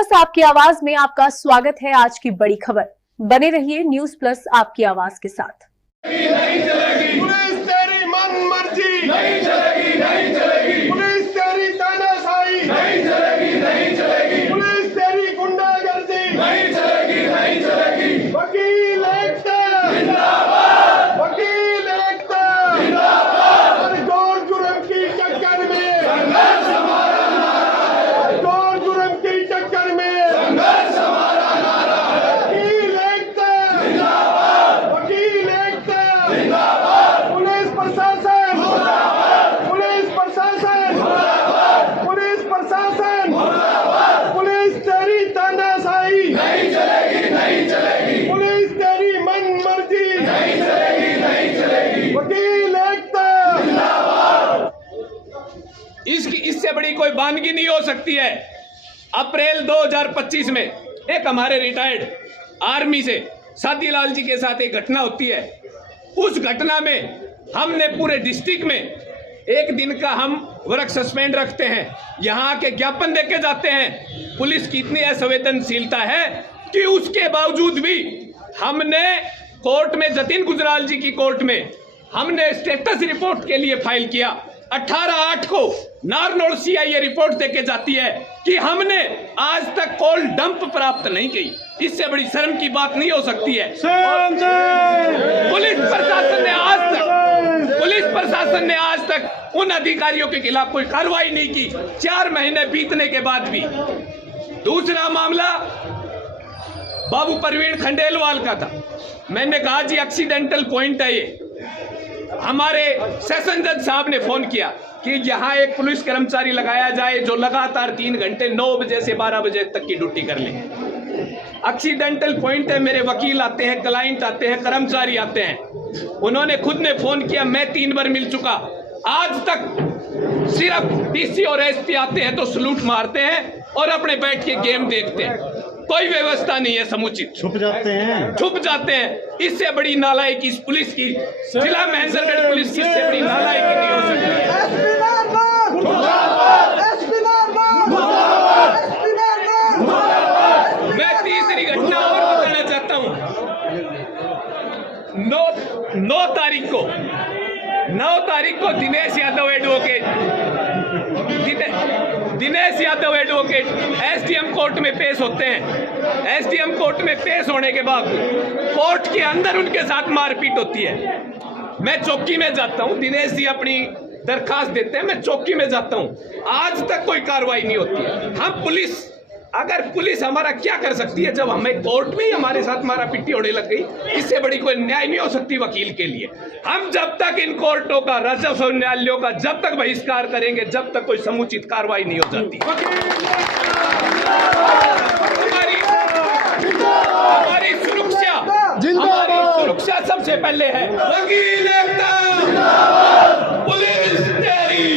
Plus आपकी आवाज में आपका स्वागत है। आज की बड़ी खबर, बने रहिए न्यूज प्लस आपकी आवाज के साथ। नहीं चलेगी पुलिस तेरी मन मर्जी, नहीं चलेगी, नहीं चलेगी पुलिस तेरी तानाशाही, नहीं चलेगी, नहीं चलेगी पुलिस तेरी गुंडागर्दी, नहीं चलेगी, नहीं चलेगी। वकील एकता जिंदाबाद, वकील एकता जिंदाबाद। हर गौर जुर्म की टक्कर में संघर्ष हमारा नारा है, गौर जुर्म की टक्कर में संघर्ष हमारा नारा है। वकील एकता जिंदाबाद, वकील एकता जिंदाबाद। पुलिस प्रशासन मुर्दाबाद, पुलिस प्रशासन मुर्दाबाद, पुलिस प्रशासन मुर्दाबाद। पुलिस तेरी तानाशाही, नहीं चलेगी, नहीं चलेगी पुलिस तेरी मन मर्जी, नहीं चलेगी, नहीं चलेगी। वकील एकता जिंदाबाद। इससे बड़ी कोई वानगी नहीं हो सकती है। अप्रैल 2025 में एक हमारे रिटायर्ड आर्मी से साथीलाल जी के साथ एक घटना होती है। उस घटना में हमने पूरे डिस्ट्रिक्ट में एक दिन का हम वर्क सस्पेंड रखते हैं, यहाँ के ज्ञापन देके जाते हैं। पुलिस की इतनी असंवेदनशीलता है कि उसके बावजूद भी हमने कोर्ट में, जतिन गुजराल जी की कोर्ट में हमने स्टेटस रिपोर्ट के लिए फाइल किया। 18/8 को नारनौल सीआईए रिपोर्ट देके जाती है कि हमने आज तक कोल डंप प्राप्त नहीं की। इससे बड़ी शर्म की बात नहीं हो सकती है। पुलिस प्रशासन ने आज तक उन अधिकारियों के खिलाफ कोई कार्रवाई नहीं की, 4 महीने बीतने के बाद भी। दूसरा मामला बाबू प्रवीण खंडेलवाल का था। मैंने कहा जी एक्सीडेंटल पॉइंट है ये। हमारे सेशन जज साहब ने फोन किया कि यहाँ एक पुलिस कर्मचारी लगाया जाए जो लगातार 3 घंटे 9 बजे से 12 बजे तक की ड्यूटी कर ले। एक्सीडेंटल पॉइंट है, मेरे वकील आते हैं, क्लाइंट आते हैं, कर्मचारी आते हैं। उन्होंने खुद ने फोन किया, मैं 3 बार मिल चुका। आज तक सिर्फ डीसी और एसपी आते हैं तो सलूट मारते हैं और अपने बैठ के गेम देखते हैं। कोई व्यवस्था नहीं है समुचित, छुप जाते हैं। इससे बड़ी नालायकी इस पुलिस की, जिला महेंद्रगढ़ पुलिस की इससे बड़ी नालायकी नहीं हो सकती। मैं तीसरी घटना और बताना चाहता हूँ। 9 तारीख को Dinesh Yadav advocate SDM court में पेश होते हैं। एसडीएम कोर्ट में पेश होने के बाद कोर्ट के अंदर उनके साथ मारपीट होती है। मैं चौकी में जाता हूं, दिनेश जी अपनी दरखास्त देते हैं, मैं चौकी में जाता हूं, आज तक कोई कार्रवाई नहीं होती है। हम पुलिस हमारा क्या कर सकती है जब हमें कोर्ट में ही हमारे साथ मारापीटी होने लग गई। इससे बड़ी कोई न्याय नहीं हो सकती वकील के लिए। हम जब तक इन कोर्टों का, राजस्व न्यायालयों का जब तक बहिष्कार करेंगे, जब तक कोई समुचित कार्रवाई नहीं हो जाती। हमारी सुरक्षा सबसे पहले है। वकील एकता, पुलिस तेरी,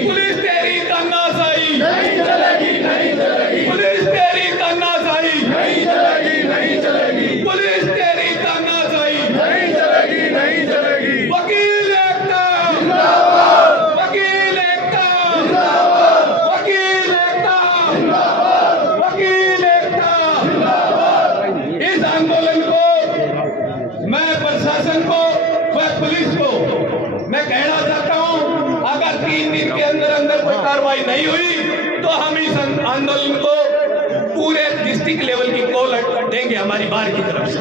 पुलिस तेरी तानाशाही, नहीं चलेगी, नहीं चलेगी पुलिस तेरी तानाशाही, नहीं चलेगी, नहीं चलेगी पुलिस तेरी तानाशाही, नहीं चलेगी, नहीं चलेगी। वकील एकता जिंदाबाद, वकील एकता जिंदाबाद, वकील एकता जिंदाबाद, वकील एकता जिंदाबाद। इस आंदोलन को मैं प्रशासन को, मैं पुलिस को मैं कहना चाहता हूं, अगर 3 दिन के अंदर कोई कार्रवाई नहीं हुई तो हम इस आंदोलन को पूरे डिस्ट्रिक्ट लेवल की कॉल देंगे हमारी बार की तरफ से।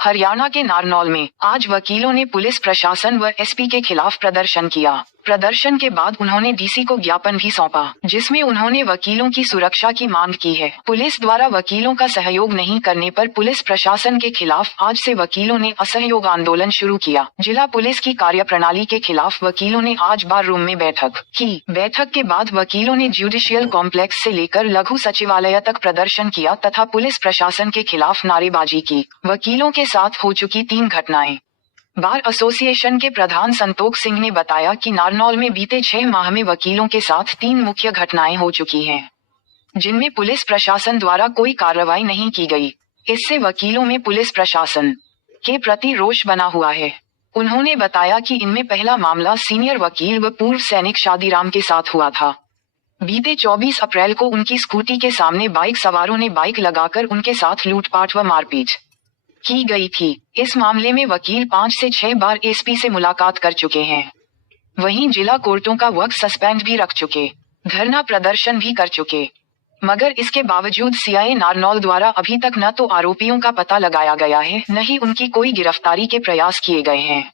हरियाणा के नारनौल में आज वकीलों ने पुलिस प्रशासन व एसपी के खिलाफ प्रदर्शन किया। प्रदर्शन के बाद उन्होंने डीसी को ज्ञापन भी सौंपा, जिसमें उन्होंने वकीलों की सुरक्षा की मांग की है। पुलिस द्वारा वकीलों का सहयोग नहीं करने पर पुलिस प्रशासन के खिलाफ आज से वकीलों ने असहयोग आंदोलन शुरू किया। जिला पुलिस की कार्यप्रणाली के खिलाफ वकीलों ने आज बार रूम में बैठक की। बैठक के बाद वकीलों ने ज्यूडिशियल कॉम्प्लेक्स से लेकर लघु सचिवालय तक प्रदर्शन किया तथा पुलिस प्रशासन के खिलाफ नारेबाजी की। वकीलों के साथ हो चुकी 3 घटनाएं। बार एसोसिएशन के प्रधान संतोष सिंह ने बताया कि नारनौल में बीते 6 माह में वकीलों के साथ 3 मुख्य घटनाएं हो चुकी हैं, जिनमें पुलिस प्रशासन द्वारा कोई कार्रवाई नहीं की गई। इससे वकीलों में पुलिस प्रशासन के प्रति रोष बना हुआ है। उन्होंने बताया कि इनमें पहला मामला सीनियर वकील व पूर्व सैनिक शादीराम के साथ हुआ था। बीते 24 अप्रैल को उनकी स्कूटी के सामने बाइक सवारों ने बाइक लगाकर उनके साथ लूटपाट व मारपीट की गई थी। इस मामले में वकील 5 से 6 बार एसपी से मुलाकात कर चुके हैं। वहीं जिला कोर्टों का वक्त सस्पेंड भी रख चुके, धरना प्रदर्शन भी कर चुके, मगर इसके बावजूद सीआईए नारनौल द्वारा अभी तक न तो आरोपियों का पता लगाया गया है, न ही उनकी कोई गिरफ्तारी के प्रयास किए गए हैं।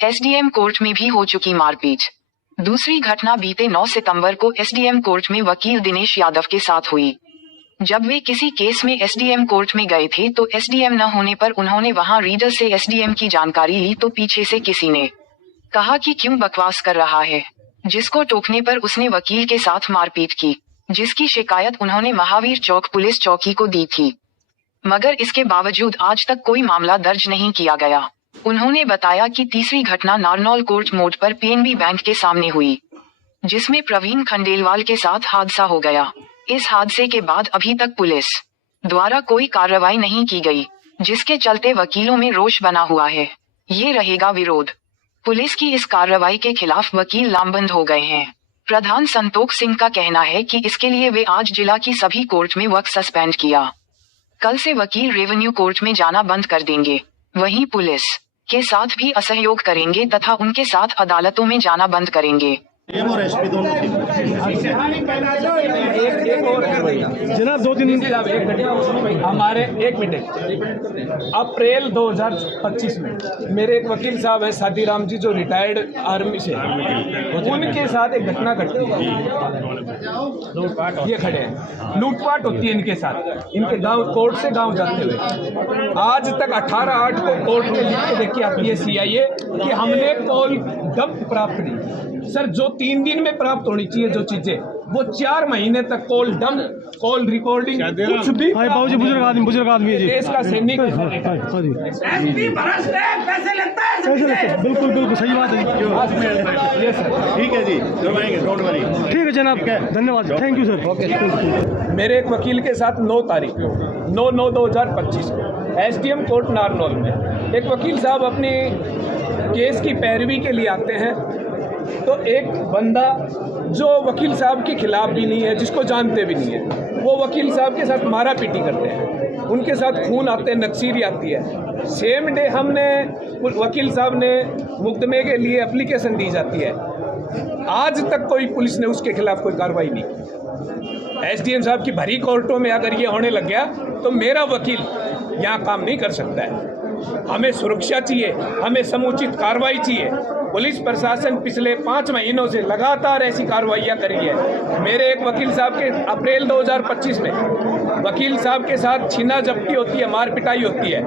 एसडीएम कोर्ट में भी हो चुकी मारपीट। दूसरी घटना बीते 9 सितंबर को एसडीएम कोर्ट में वकील दिनेश यादव के साथ हुई। जब वे किसी केस में एसडीएम कोर्ट में गए थे तो एसडीएम न होने पर उन्होंने वहां रीडर से एसडीएम की जानकारी ली तो पीछे से किसी ने कहा कि क्यों बकवास कर रहा है, जिसको टोकने पर उसने वकील के साथ मारपीट की, जिसकी शिकायत उन्होंने महावीर चौक पुलिस चौकी को दी थी, मगर इसके बावजूद आज तक कोई मामला दर्ज नहीं किया गया। उन्होंने बताया कि तीसरी घटना नारनौल कोर्ट मोड़ पर पीएनबी बैंक के सामने हुई, जिसमें प्रवीण खंडेलवाल के साथ हादसा हो गया। इस हादसे के बाद अभी तक पुलिस द्वारा कोई कार्रवाई नहीं की गई, जिसके चलते वकीलों में रोष बना हुआ है। ये रहेगा विरोध। पुलिस की इस कार्रवाई के खिलाफ वकील लामबंद हो गए हैं। प्रधान संतोख सिंह का कहना है कि इसके लिए वे आज जिला की सभी कोर्ट में वक्त सस्पेंड किया। कल से वकील रेवेन्यू कोर्ट में जाना बंद कर देंगे। वहीं पुलिस के साथ भी असहयोग करेंगे तथा उनके साथ अदालतों में जाना बंद करेंगे। जनाब 2 दिन हमारे 1 मिनट अप्रैल 2025 में मेरे एक वकील साहब है शादीराम जी, जो रिटायर्ड आर्मी से, उनके साथ एक घटना घटती है। ये खड़े हैं, लूटपाट होती है इनके साथ, इनके गांव कोर्ट से गांव जाते हुए। आज तक 18/8 को कोर्ट में लिख के देखी आती है सीआईए कि हमने कॉल डंप प्राप्त नहीं। सर, जो 3 दिन में प्राप्त होनी चाहिए जो चीजें, वो 4 महीने तक कॉल डंप, कॉल रिकॉर्डिंग, कुछ भी। बाबूजी बुजुर्ग आदमी है जी, देश का सैनिक है। बिल्कुल बिल्कुल सही बात है। ये सर, ठीक है जी, करवाएंगे, डोंट वरी। ठीक है जनाब, धन्यवाद, थैंक यू सर। मेरे एक वकील के साथ 9 तारीख 9/9/2025 एसडीएम कोर्ट नारनौल में एक वकील साहब अपनी केस की पैरवी के लिए आते हैं, तो एक बंदा जो वकील साहब के खिलाफ भी नहीं है, जिसको जानते भी नहीं है, वो वकील साहब के साथ मारा पीटी करते हैं, उनके साथ खून आते हैं, नक्सीरी आती है। सेम डे हमने वकील साहब ने मुकदमे के लिए एप्लीकेशन दी जाती है, आज तक कोई पुलिस ने उसके खिलाफ कोई कार्रवाई नहीं की। एसडीएम साहब की भरी कोर्टों में अगर ये होने लग गया तो मेरा वकील यहाँ काम नहीं कर सकता है। हमें सुरक्षा चाहिए, हमें समुचित कार्रवाई चाहिए। पुलिस प्रशासन पिछले 5 महीनों से लगातार ऐसी कार्रवाइयाँ करी है। मेरे एक वकील साहब के अप्रैल 2025 में वकील साहब के साथ छीना जब्ती होती है, मार पिटाई होती है,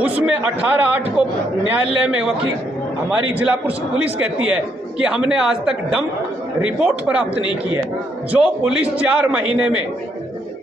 उसमें 18/8 को न्यायालय में वकील हमारी जिला पुलिस कहती है कि हमने आज तक डंप रिपोर्ट प्राप्त नहीं की है। जो पुलिस 4 महीने में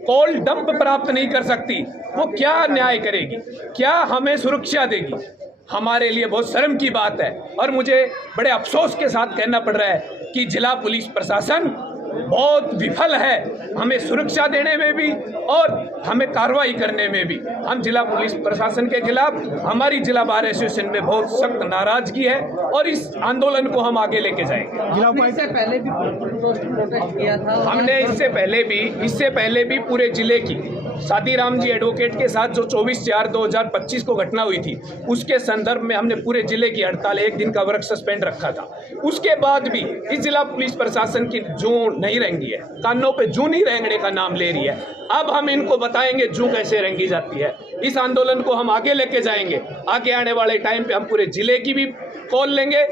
कॉल डंप प्राप्त नहीं कर सकती, वो क्या न्याय करेगी, क्या हमें सुरक्षा देगी? हमारे लिए बहुत शर्म की बात है और मुझे बड़े अफसोस के साथ कहना पड़ रहा है कि जिला पुलिस प्रशासन बहुत विफल है हमें सुरक्षा देने में भी और हमें कार्रवाई करने में भी। हम जिला पुलिस प्रशासन के खिलाफ, हमारी जिला बार एसोसिएशन में बहुत सख्त नाराजगी है और इस आंदोलन को हम आगे लेके जाएंगे। इससे पहले भी प्रोटेस्ट किया था हमने इससे पहले भी पूरे जिले की शादीराम जी एडवोकेट के साथ जो 24/4/2025 को घटना हुई थी, उसके संदर्भ में हमने पूरे जिले की हड़ताल 1 दिन का वर्क सस्पेंड रखा था। उसके बाद भी इस जिला पुलिस प्रशासन की जूं नहीं रेंगी है, कानों पे जूं नहीं रेंगने का नाम ले रही है। अब हम इनको बताएंगे जूं कैसे रेंगी जाती है। इस आंदोलन को हम आगे लेके जाएंगे। आगे आने वाले टाइम पे हम पूरे जिले की भी कॉल लेंगे,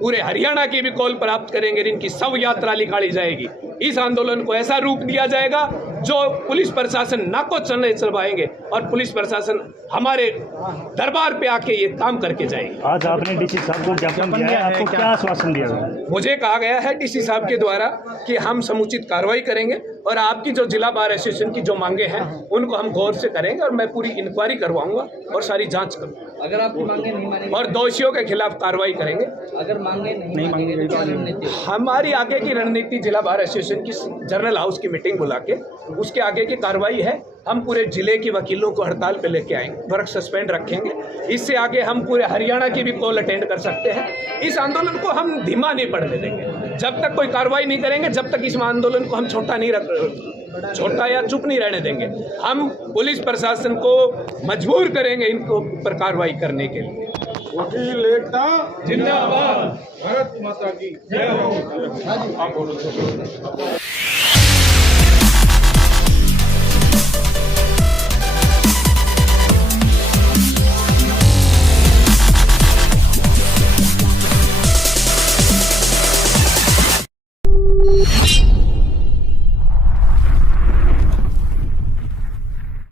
पूरे हरियाणा की भी कॉल प्राप्त करेंगे, इनकी सब यात्रा निकाली जाएगी। इस आंदोलन को ऐसा रूप दिया जाएगा जो पुलिस प्रशासन नाको चलने चलवाएंगे और पुलिस प्रशासन हमारे दरबार पे आके ये काम करके जाएंगे। आज आपने डीसी साहब को ज्ञापन दिया है, आपको क्या आश्वासन दिया गया? मुझे कहा गया है डीसी साहब के द्वारा कि हम समुचित कार्रवाई करेंगे और आपकी जो जिला बार एसोसिएशन की जो मांगे हैं उनको हम गौर से करेंगे और मैं पूरी इंक्वायरी करवाऊंगा और सारी जांच करूंगा। अगर आपकी मांगे नहीं मानेंगे और दोषियों के खिलाफ कार्रवाई करेंगे। अगर मांगे नहीं मानेंगे तो क्या रणनीति? हमारी आगे की रणनीति जिला बार एसोसिएशन की जनरल हाउस की मीटिंग बुला के उसके आगे की कार्रवाई है हम पूरे जिले के वकीलों को हड़ताल पे लेके आएंगे, वर्क सस्पेंड रखेंगे। इससे आगे हम पूरे हरियाणा की भी कॉल अटेंड कर सकते हैं। इस आंदोलन को हम धीमा नहीं पड़ने देंगे। जब तक कोई कार्रवाई नहीं करेंगे, जब तक इस आंदोलन को हम छोटा या चुप नहीं रहने देंगे। हम पुलिस प्रशासन को मजबूर करेंगे इनको पर कार्रवाई करने के लिए। वकील एकता जिंदाबाद। भारत माता की जय हो। आप बोलो।